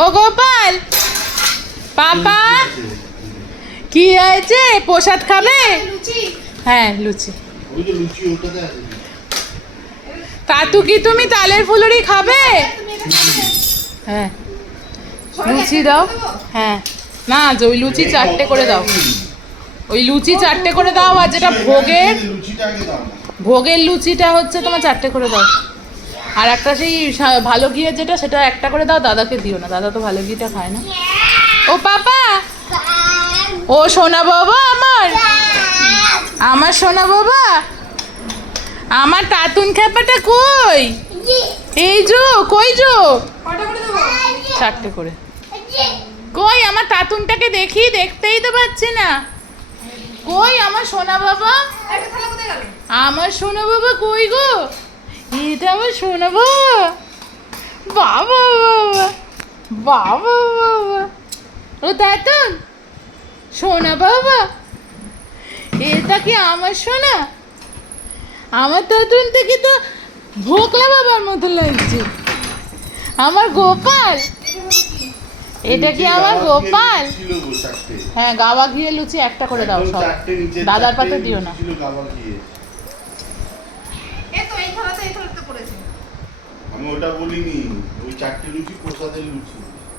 ও গোপাল, পাপা কি হয়েছে? প্রসাদ খাবে? হ্যাঁ লুচি। কাতু কি তুমি তালের ফুলুরি খাবে? হ্যাঁ লুচি দাও। হ্যাঁ না, ওই লুচি 4টে করে দাও। ওই লুচি 4টে করে দাও, আর যেটা ভোগের লুচিটা হচ্ছে তোমার 4টে করে দাও। আর একটা সেই ভালো ঘিয়ের যেটা, সেটা একটা করে দাও। দাদাকে দিও না, দাদা তো ভালো ঘিটা খায় না। ও পাপা, ও সোনা বাবা, আমার সোনা বাবা, আমার টাতুন খেপাটা কই? এই যো, কই যো? 4টে করে। কই আমার টাতুনটাকে দেখি, দেখতেই তো পাচ্ছি না। কই আমার সোনা বাবা? আমার সোনা বাবা কই গো? এটা আমার সোনা বাবা। বাবা বাবা, বাবা বাবা, ও টাতুন সোনা বাবা, এটা কি আমার সোনা? আমার টাতুন থেকে তো ভোকলা বাবার মতো লাগছে। আমার গোপাল, এটা কি আমার গোপাল? হ্যাঁ গাওয়া ঘিয়ে লুচি একটা করে দাও সব। দাদার পাতে দিও না। আমি ওটা বলিনি, ওই 4টে লুচি প্রসাদের লুচি।